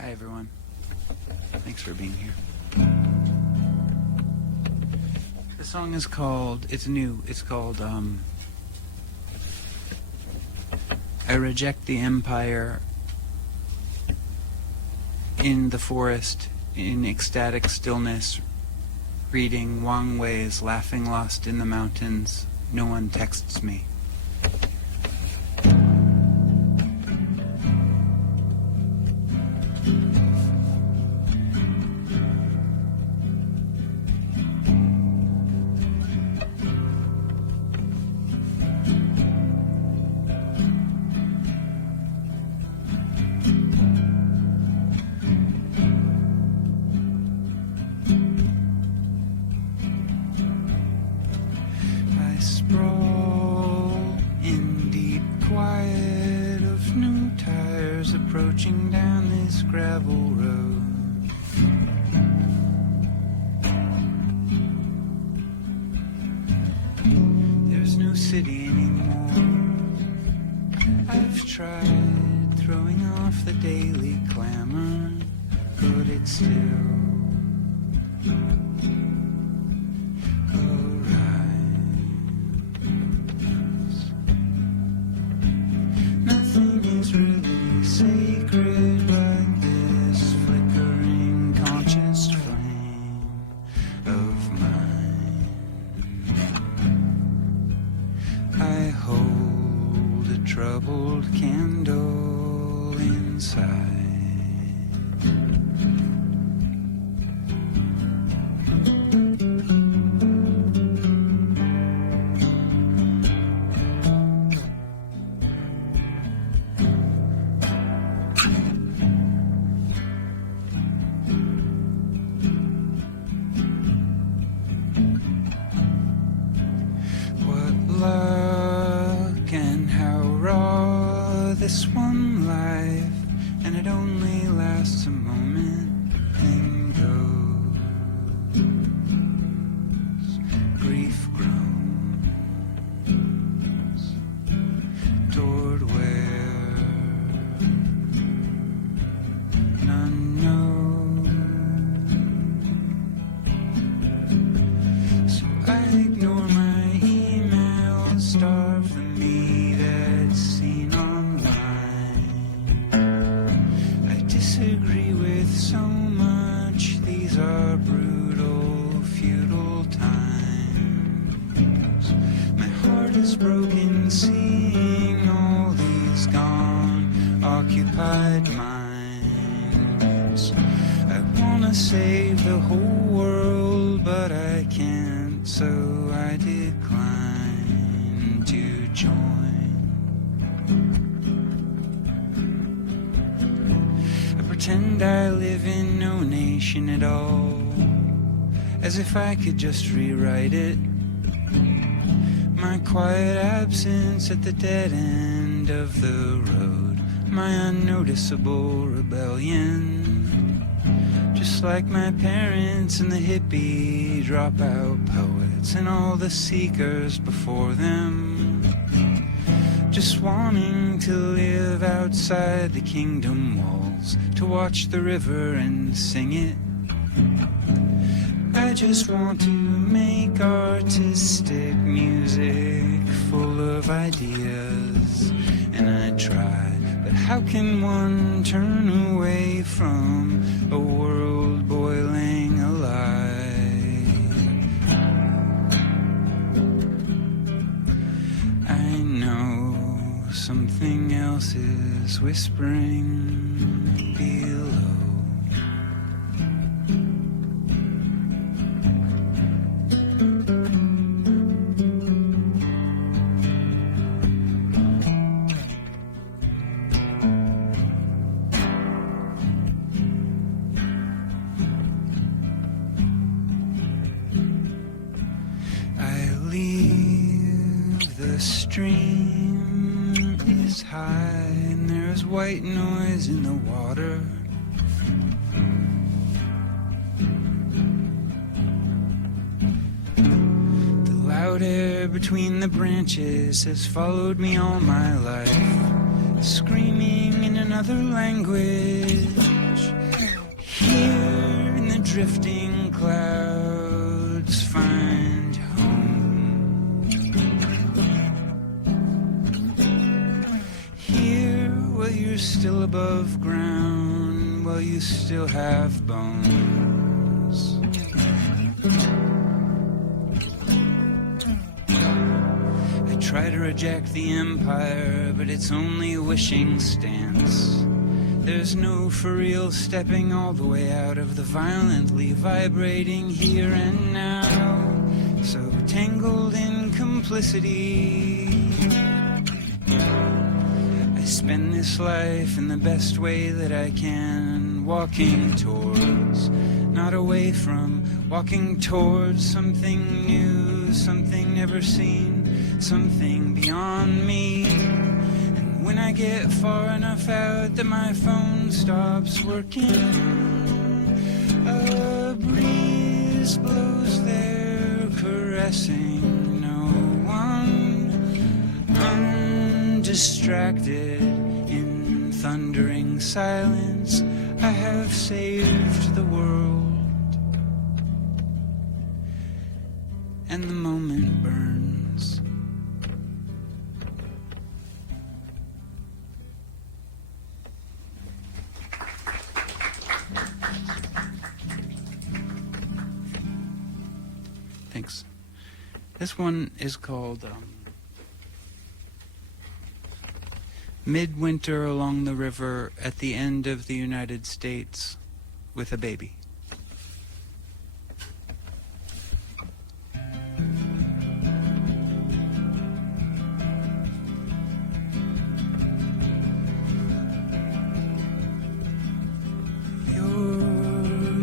Hi everyone. Thanks for being here. The song is called, it's new, it's called I Reject the Empire in the Forest, in ecstatic stillness, reading Wang Wei's Laughing Lost in the Mountains, No One Texts Me. Sprawl in deep quiet of new tires approaching down this gravel road. There's no city anymore. I've tried throwing off the daily clamor, but it's still really sacred, but this flickering conscious flame of mine, I hold a troubled candle inside. Luck and how raw this one life, and it only lasts a moment and goes. Grief groans toward where none know. So I ignore my starve the me that's seen online. I disagree with so much. These are brutal, feudal times. My heart is broken seeing all these gone, occupied minds. I wanna save the whole world, but I can't, so I decline to join. I pretend I live in no nation at all, as if I could just rewrite it. My quiet absence at the dead end of the road, my unnoticeable rebellion. Just like my parents and the hippie dropout poets and all the seekers before them, just wanting to live outside the kingdom walls, to watch the river and sing it. I just want to make artistic music full of ideas, and I try, but how can one turn away from a world boiling alive? I know something else is whispering below. Stream is high and there's white noise in the water. The loud air between the branches has followed me all my life, screaming in another language. Here in the drifting clouds find home. Here while you're still above ground, while you still have bones. I try to reject the empire, but it's only a wishing stance. There's no for real stepping all the way out of the violently vibrating here and now. So tangled in complicity, I spend this life in the best way that I can, walking towards, not away from, walking towards something new, something never seen, something beyond me. When I get far enough out that my phone stops working, a breeze blows there, caressing no one, undistracted in thundering silence. I have saved the world, and the moment burns. Thanks. This one is called Midwinter Along the River at the End of the United States with a Baby.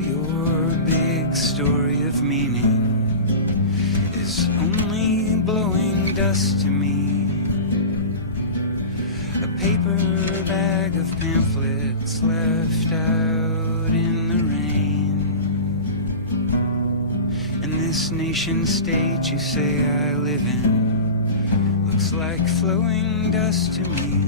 Your big story of meaning is only blowing dust to me. A paper bag of pamphlets left out in the rain. And this nation state you say I live in looks like flowing dust to me.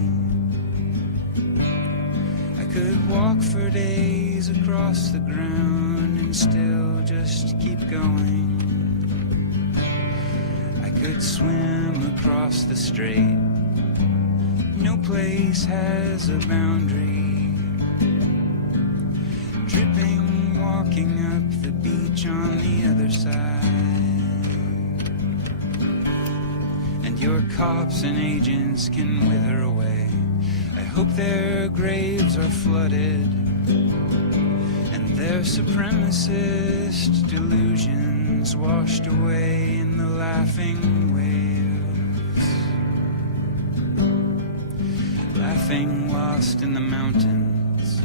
I could walk for days across the ground and still just keep going. I could swim across the strait. No place has a boundary. Dripping, walking up the beach on the other side. And your cops and agents can wither away. I hope their graves are flooded and their supremacist delusions washed away in the laughing waves. Laughing lost in the mountains,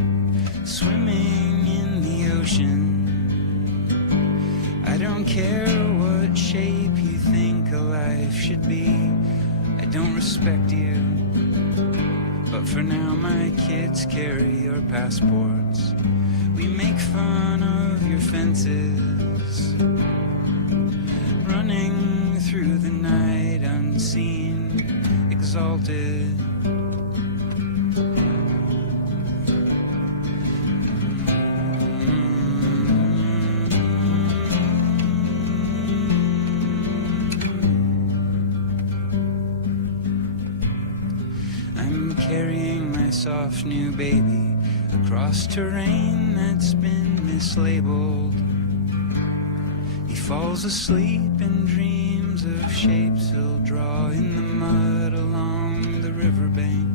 swimming in the ocean. I don't care what shape you think a life should be. I don't respect you, but for now my kids carry your passports. We make fun of your fences, running through the night unseen, exalted. I'm carrying my soft new baby across terrain that's been mislabeled. He falls asleep and dreams of shapes he'll draw in the mud along the riverbank.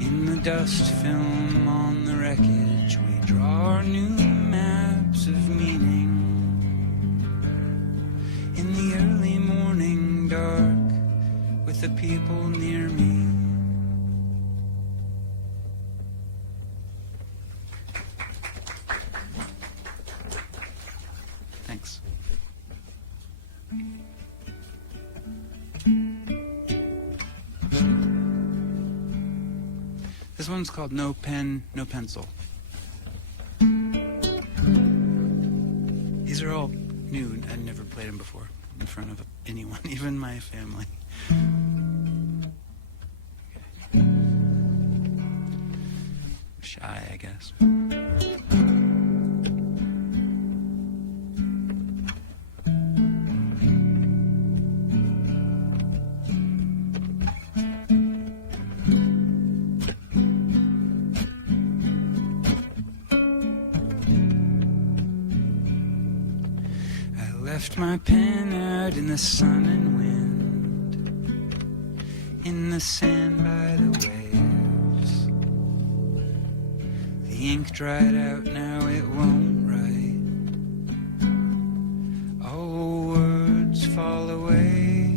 In the dust film on the wreckage, we draw our new maps of meaning. In the early morning dark, with the people near me. Thanks. This one's called No Pen, No Pencil. These are all new. I've never played them before in front of anyone, even my family. shy, I guess. Left my pen out in the sun and wind, in the sand by the waves. The ink dried out, now it won't write. All words fall away.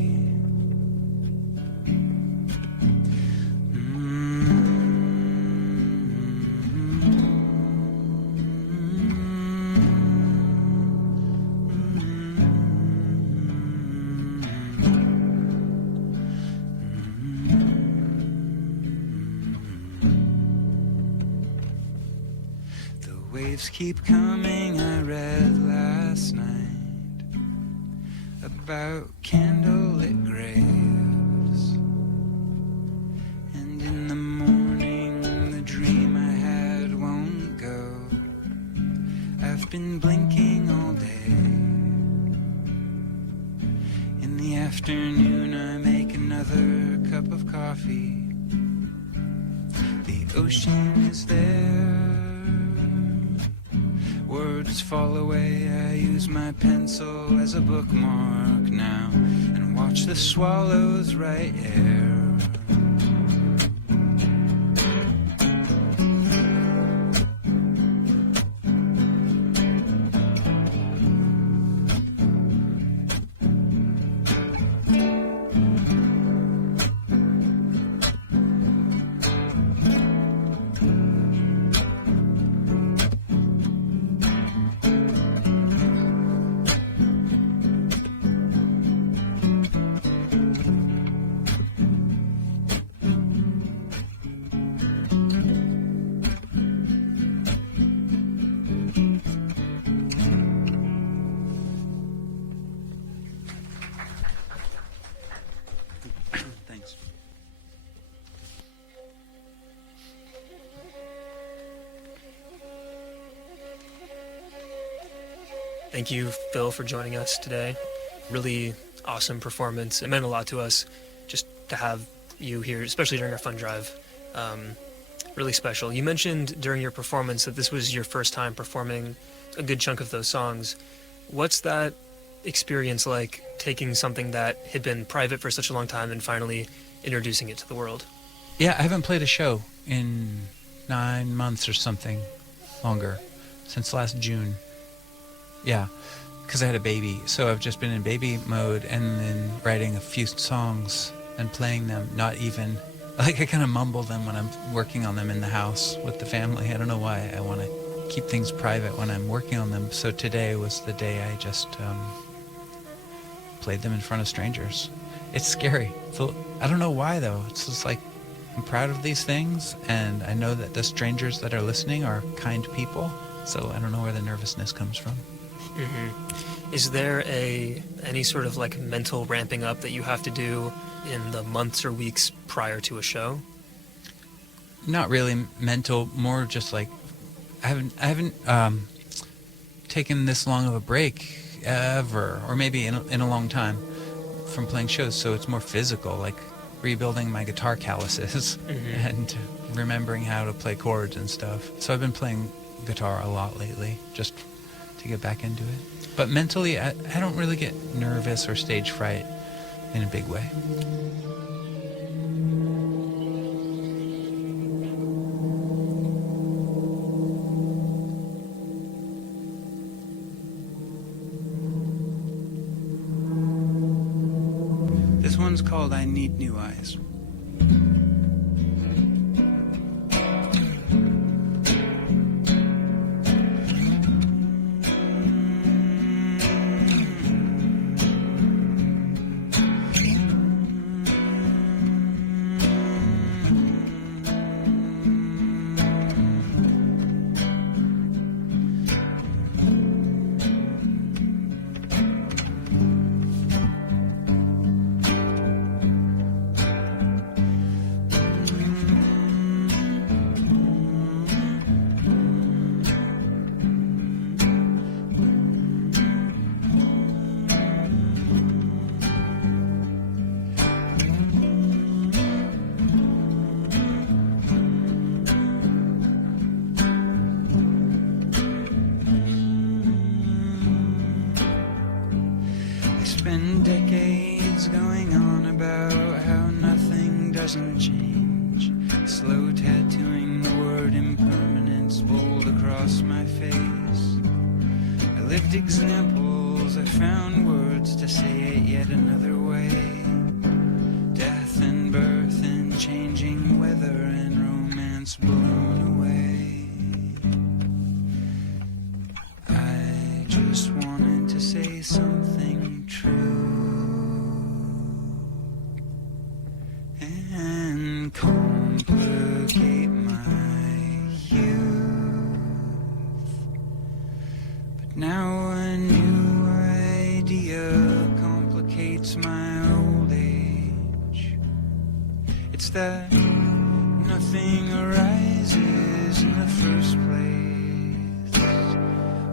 Waves keep coming, I read last night about candlelit graves. And in the morning, the dream I had won't go. I've been blinking all day. In the afternoon, I make another cup of coffee. The ocean is there. Words fall away, I use my pencil as a bookmark now, and watch the swallows write air. Thank you, Phil, for joining us today. Really awesome performance. It meant a lot to us just to have you here, especially during our fun drive. Really special. You mentioned during your performance that this was your first time performing a good chunk of those songs. What's that experience like, taking something that had been private for such a long time and finally introducing it to the world? Yeah, I haven't played a show in 9 months or something longer, since last June. Yeah, because I had a baby, so I've just been in baby mode and then writing a few songs and playing them, not even, like I kind of mumble them when I'm working on them in the house with the family. I don't know why I want to keep things private when I'm working on them, so today was the day I just played them in front of strangers. It's scary. I don't know why though, it's just like, I'm proud of these things, and I know that the strangers that are listening are kind people, so I don't know where the nervousness comes from. Mm-hmm. Is there any sort of like mental ramping up that you have to do in the months or weeks prior to a show? Not really mental, more just like I haven't taken this long of a break ever, or maybe in a long time from playing shows, so it's more physical, like rebuilding my guitar calluses and remembering how to play chords and stuff. So I've been playing guitar a lot lately, just to get back into it. But mentally, I don't really get nervous or stage fright in a big way. This one's called I Need New Eyes. doesn't change, slow tattooing the word impermanence bold across my face. I lived examples, I found words to say it yet another way. Death and birth and changing weather and romance blown away. I just wanted to say something true and complicate my youth. But now a new idea complicates my old age. It's that nothing arises in the first place.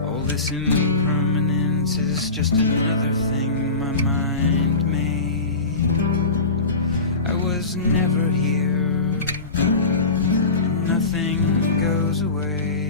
All this impermanence is just another thing my mind made. I was never here, and nothing goes away.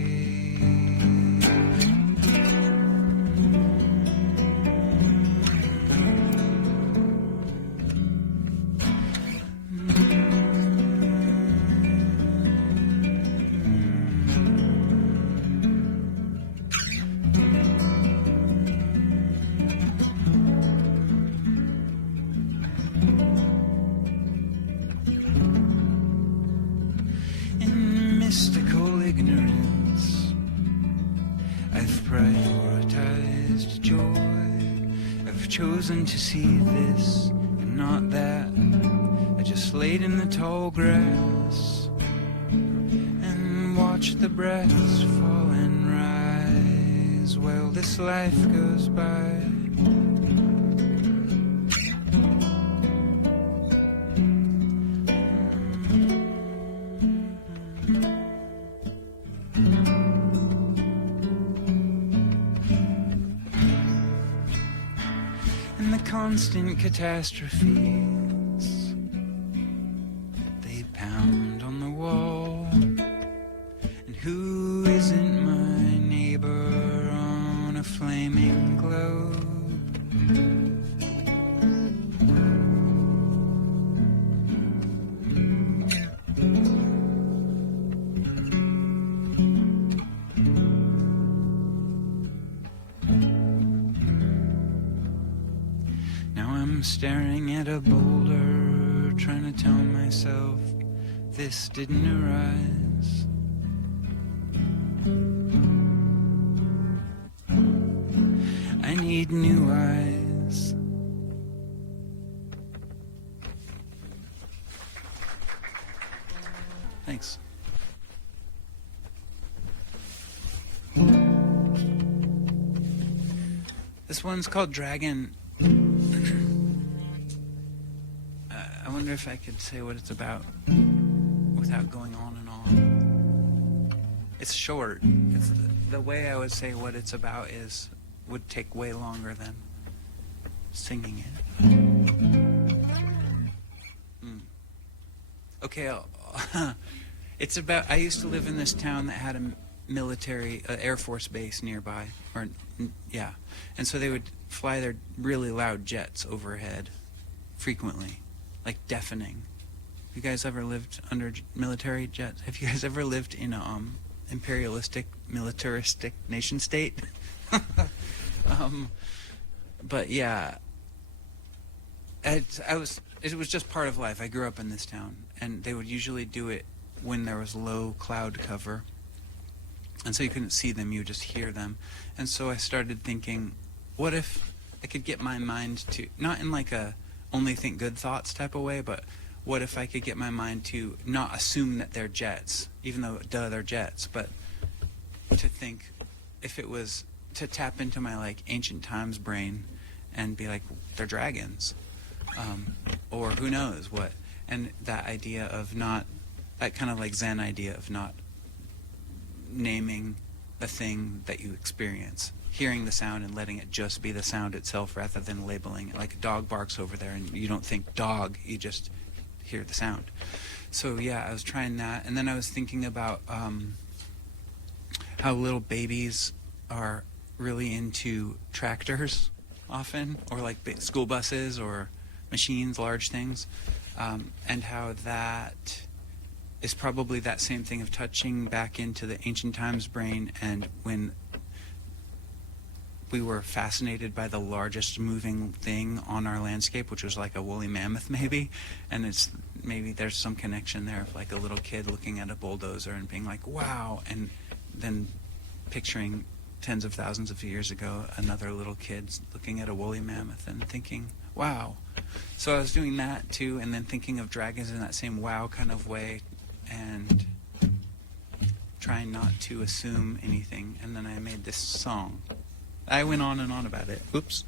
In mystical ignorance, I've prioritized joy. I've chosen to see this and not that. I just laid in the tall grass and watched the breaths fall and rise while this life goes by. And the constant catastrophes, they pound on the wall. And who isn't my neighbor on a flaming globe? Now I'm staring at a boulder, trying to tell myself this didn't arise. I need new eyes. Thanks. This one's called Dragon. I wonder if I could say what it's about without going on and on. It's short. It's the way I would say what it's about would take way longer than singing it. Okay, it's about. I used to live in this town that had a military Air Force base nearby, yeah, and so they would fly their really loud jets overhead frequently, like deafening. You guys ever lived under military jets? Have you guys ever lived in a imperialistic, militaristic nation state? But yeah, it was just part of life. I grew up in this town, and they would usually do it when there was low cloud cover, and so you couldn't see them, you would just hear them. And so I started thinking, what if I could get my mind to, not in like a only think good thoughts type of way, but what if I could get my mind to not assume that they're jets, even though they're jets, but to think, if it was to tap into my like ancient times brain and be like, they're dragons, or who knows what. And that idea of not, that kind of like Zen idea of not naming a thing that you experience, hearing the sound and letting it just be the sound itself rather than labeling it. Like a dog barks over there and you don't think dog, you just hear the sound. So yeah, I was trying that, and then I was thinking about how little babies are really into tractors often, or like school buses or machines, large things. and how that is probably that same thing of touching back into the ancient times brain, and when we were fascinated by the largest moving thing on our landscape, which was like a woolly mammoth maybe, and it's maybe there's some connection there of like a little kid looking at a bulldozer and being like, wow, and then picturing tens of thousands of years ago another little kid looking at a woolly mammoth and thinking, wow. So I was doing that too, and then thinking of dragons in that same wow kind of way, and trying not to assume anything. And then I made this song. I went on and on about it. Oops.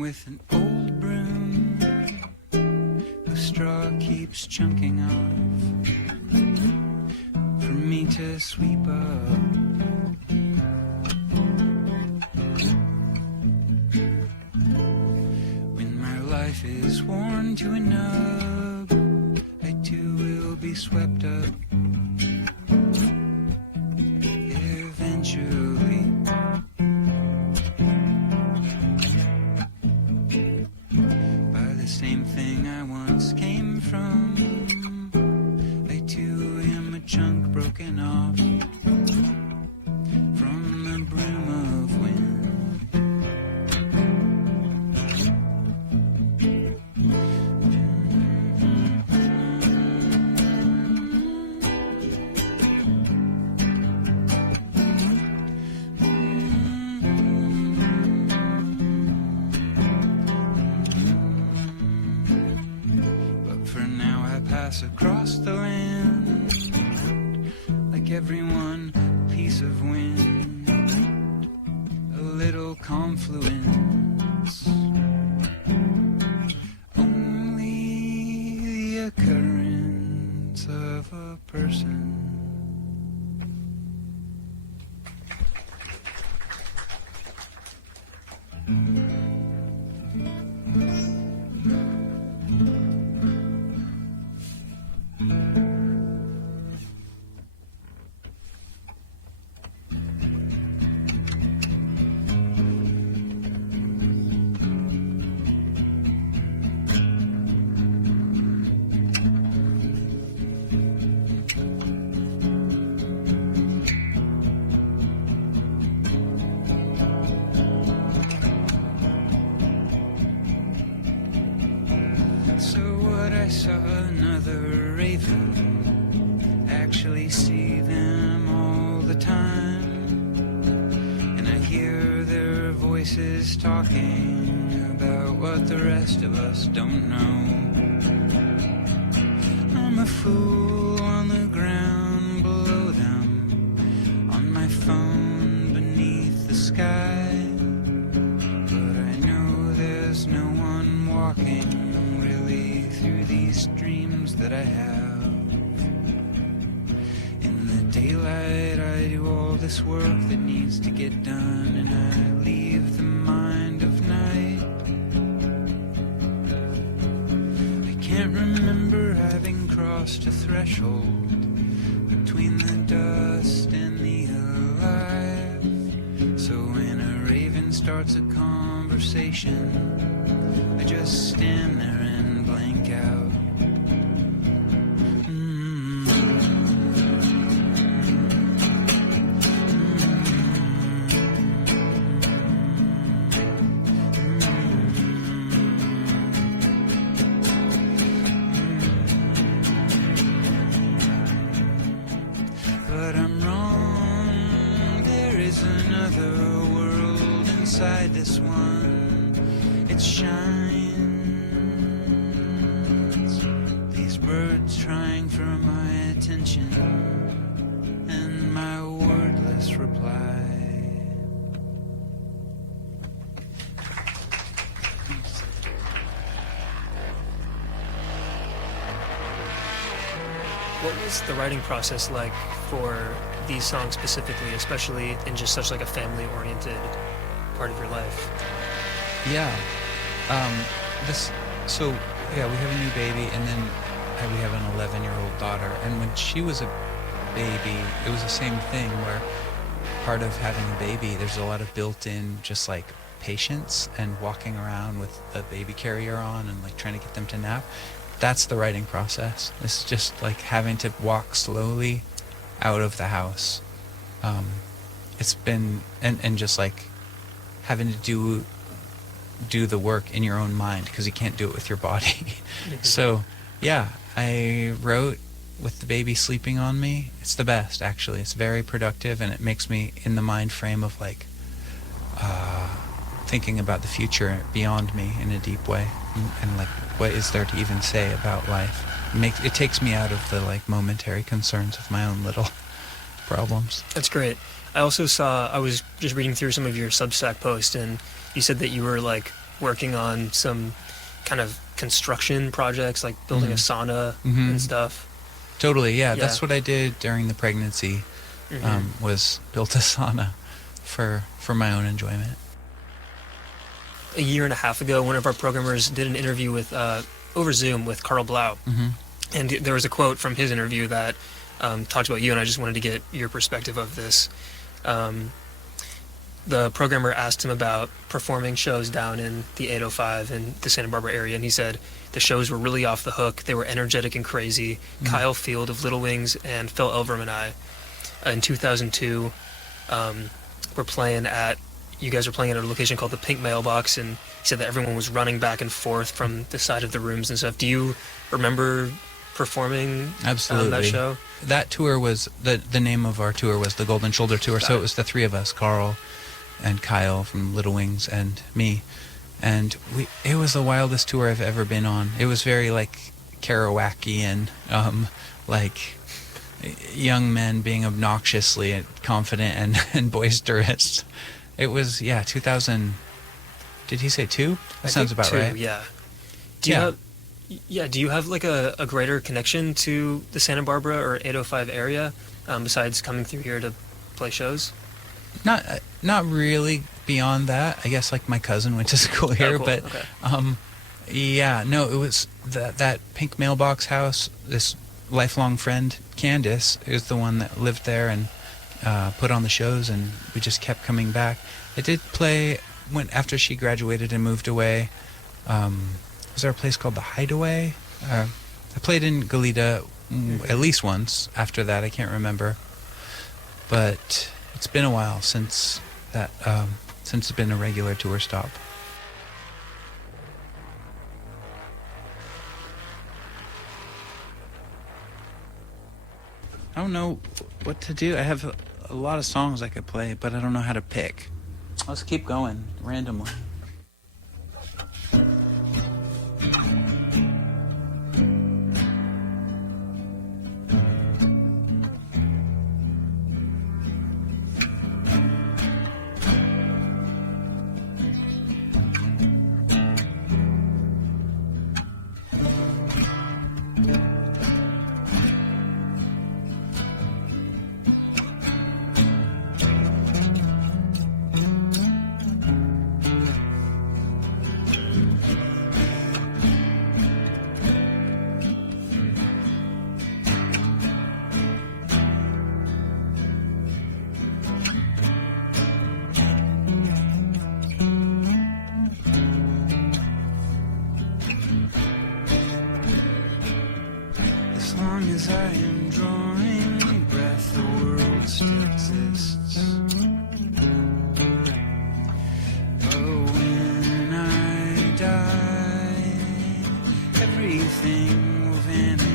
With an old broom whose straw keeps chunking off for me to sweep up. When my life is worn to a nub, I too will be swept up eventually. Same thing I once came from. I too am a chunk broken off from the broom of wind. make everyone a piece of wind, a little confluence. Only the occurrence of a person. I saw another raven, actually see them all the time, and I hear their voices talking about what the rest of us don't know. I'm a fool on the ground below them, on my phone beneath the sky, but I know there's no one walking through these dreams that I have. In the daylight I do all this work that needs to get done, and I leave the mind of night. I can't remember having crossed a threshold between the dust and the alive. So when a raven starts a conversation, I just stand there and blank out. But I'm wrong. There is another world inside this one. It shines. Birds trying for my attention and my wordless reply. What was the writing process like for these songs specifically, especially in just such like a family-oriented part of your life? Yeah. We have a new baby, and then we have an 11-year-old daughter. And when she was a baby, it was the same thing where part of having a baby, there's a lot of built-in just like patience and walking around with the baby carrier on and like trying to get them to nap. That's the writing process. It's just like having to walk slowly out of the house. It's been, and just like having to do the work in your own mind because you can't do it with your body. So yeah, I wrote with the baby sleeping on me. It's the best, actually. It's very productive, and it makes me in the mind frame of like thinking about the future beyond me in a deep way, and like what is there to even say about life. It takes me out of the like momentary concerns of my own little problems. That's great. I also saw, I was just reading through some of your Substack posts, and you said that you were like working on some kind of construction projects, like building a sauna and stuff. Totally, yeah. That's what I did during the pregnancy, was built a sauna for my own enjoyment. A year and a half ago, one of our programmers did an interview with over Zoom with Carl Blau, and there was a quote from his interview that talked about you, and I just wanted to get your perspective of this. The programmer asked him about performing shows down in the 805 in the Santa Barbara area, and he said the shows were really off the hook. They were energetic and crazy. Kyle Field of Little Wings and Phil Elverum and I, in 2002, you guys were playing at a location called the Pink Mailbox, and he said that everyone was running back and forth from the side of the rooms and stuff. Do you remember performing Absolutely. That show? That tour was, the name of our tour was the Golden Shoulder Tour, so it was the three of us, Carl and Kyle from Little Wings and me, and it was the wildest tour I've ever been on. It was very like Kerouacian, like young men being obnoxiously confident and boisterous. It was 2000. Did he say 2? That sounds about 2, right. Yeah. Do you have like a greater connection to the Santa Barbara or 805 area besides coming through here to play shows? Not really beyond that. I guess like my cousin went to school here, cool. but Okay. it was that pink mailbox house. This lifelong friend Candace is the one that lived there and put on the shows, and we just kept coming back. I did play after she graduated and moved away. Was there a place called the Hideaway? I played in Goleta at least once. After that, I can't remember. But it's been a while since it's been a regular tour stop. I don't know what to do. I have a lot of songs I could play, but I don't know how to pick. Let's keep going randomly. As I am drawing breath, the world still exists. Oh, when I die, everything will vanish.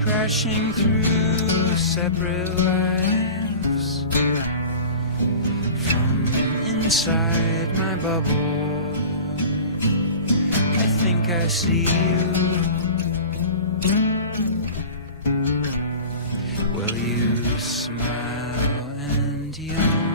Crashing through separate lives from inside my bubble. I think I see you. Well, you smile and yawn.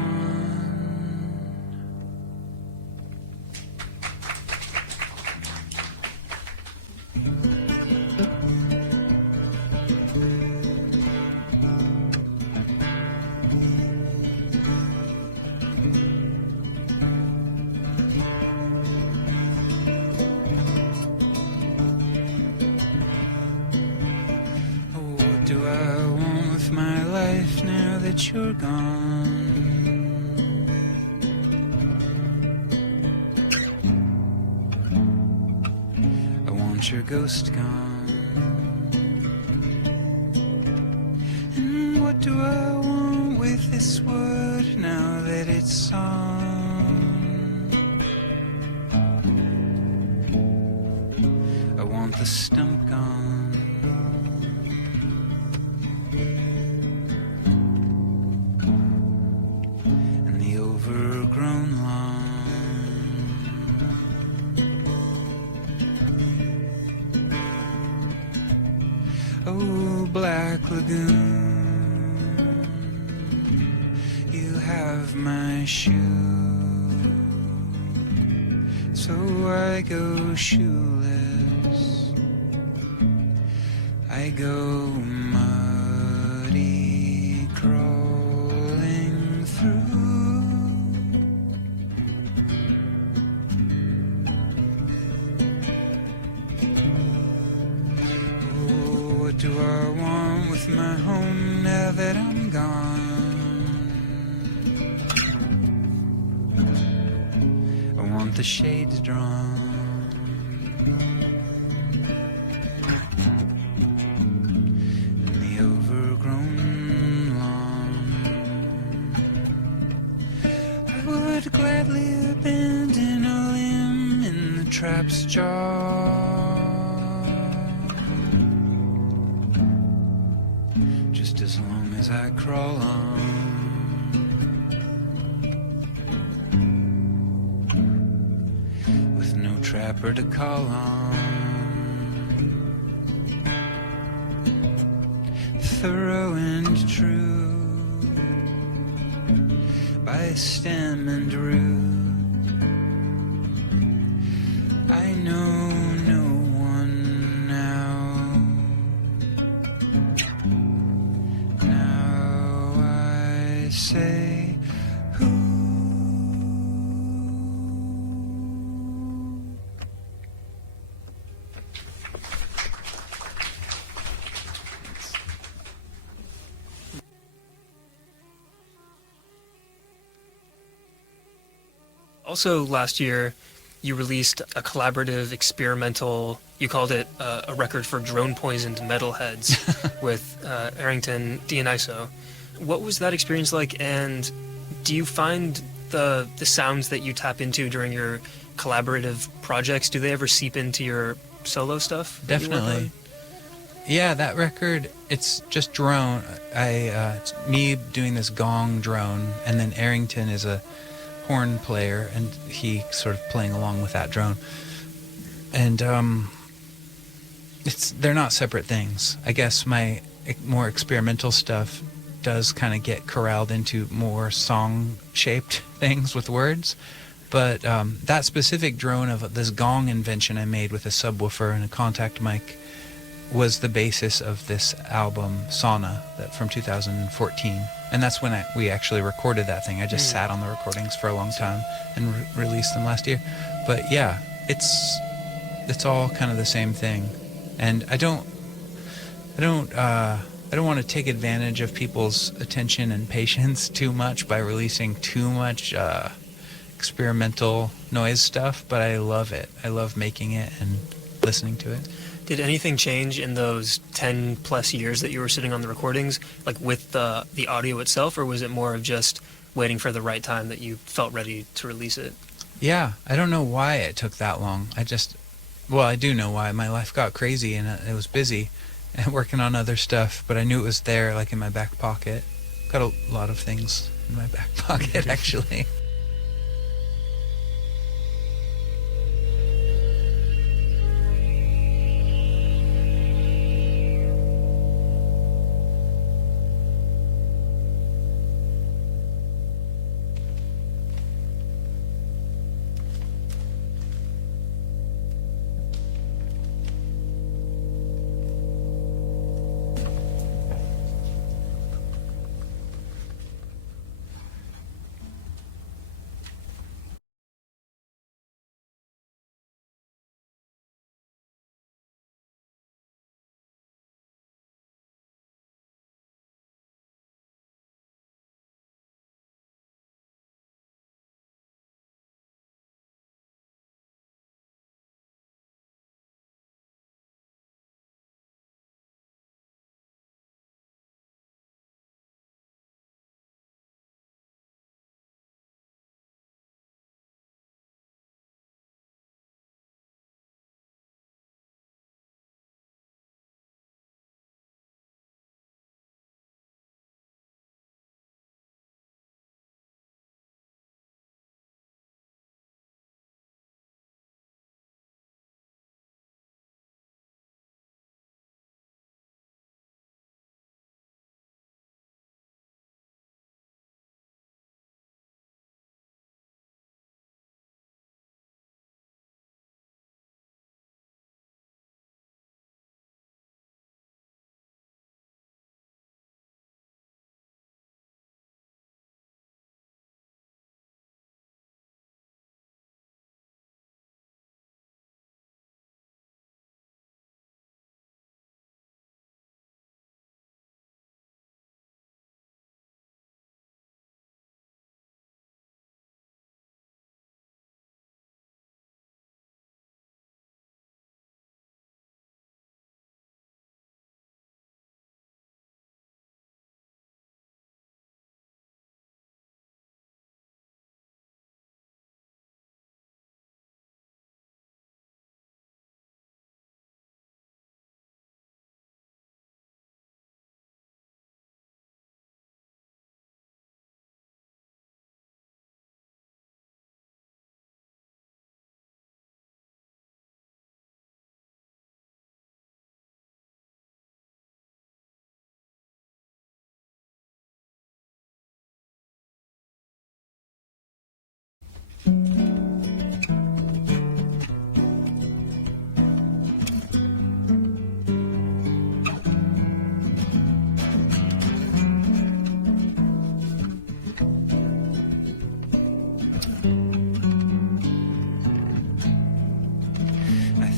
Do I want with my life now that you're gone? I want your ghost gone. And what do I want with this wood now that it's on? I want the stump gone. Overgrown lawn. Oh, Black Lagoon, you have my shoe, so I go shoeless. I go muddy, crawling through. What do I want with my home now that I'm gone? want the shades drawn. In the overgrown lawn, I would gladly abandon a limb in the trap's jaw. Just as long as I crawl on. With no trapper to call on. Thorough and true, by stem and root, I know no one now. Now I say who. Also, last year, you released a collaborative experimental, you called it a record for drone-poisoned metalheads with Arrington Dionyso. What was that experience like, and do you find the sounds that you tap into during your collaborative projects, do they ever seep into your solo stuff? Definitely. Yeah, that record, it's just drone. It's me doing this gong drone, and then Arrington is a horn player, and he sort of playing along with that drone. And they're not separate things. I guess my more experimental stuff does kind of get corralled into more song-shaped things with words. But that specific drone of this gong invention I made with a subwoofer and a contact mic was the basis of this album, Sauna, that from 2014. And that's when we actually recorded that thing. I just sat on the recordings for a long time and released them last year. But yeah, it's all kind of the same thing. And I don't want to take advantage of people's attention and patience too much by releasing too much experimental noise stuff, but I love it. I love making it and listening to it. Did anything change in those 10 plus years that you were sitting on the recordings, like with the audio itself, or was it more of just waiting for the right time that you felt ready to release it? Yeah, I don't know why it took that long. I do know why. My life got crazy and it was busy and working on other stuff, but I knew it was there, like in my back pocket. Got a lot of things in my back pocket, actually.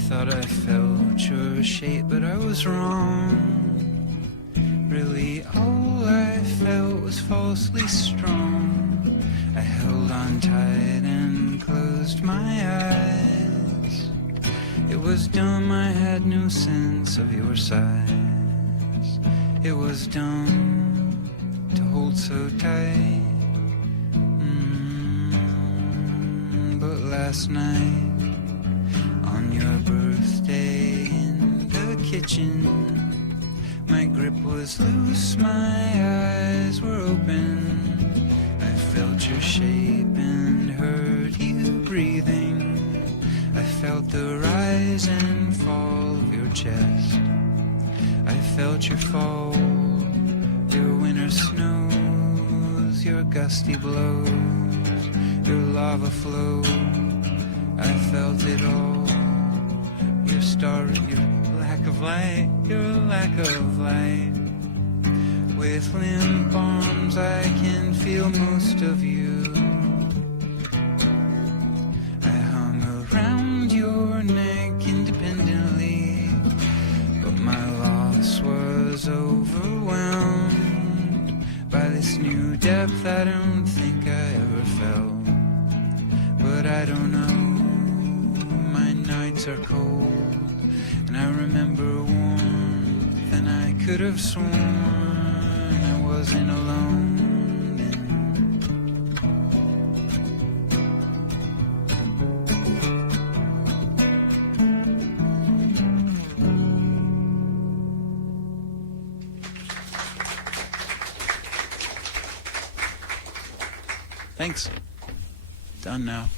Thought I felt your shape, but I was wrong. Really, all I felt was falsely strong. I held on tight and closed my eyes. It was dumb, I had no sense of your size. It was dumb to hold so tight. But last night, on your birthday in the kitchen, my grip was loose, my eyes were open. I felt your shape and heard you breathing. I felt the rise and fall of your chest. I felt your fall, your winter snows, your gusty blows, your lava flow. I felt it all. Your star, your lack of light, your lack of light. With limp arms I can feel most of you. I hung around your neck independently, but my loss was overwhelmed by this new depth I don't think I ever felt. But I don't know, my nights are cold, and I remember warmth, and I could have sworn I wasn't alone. Thanks. Done now.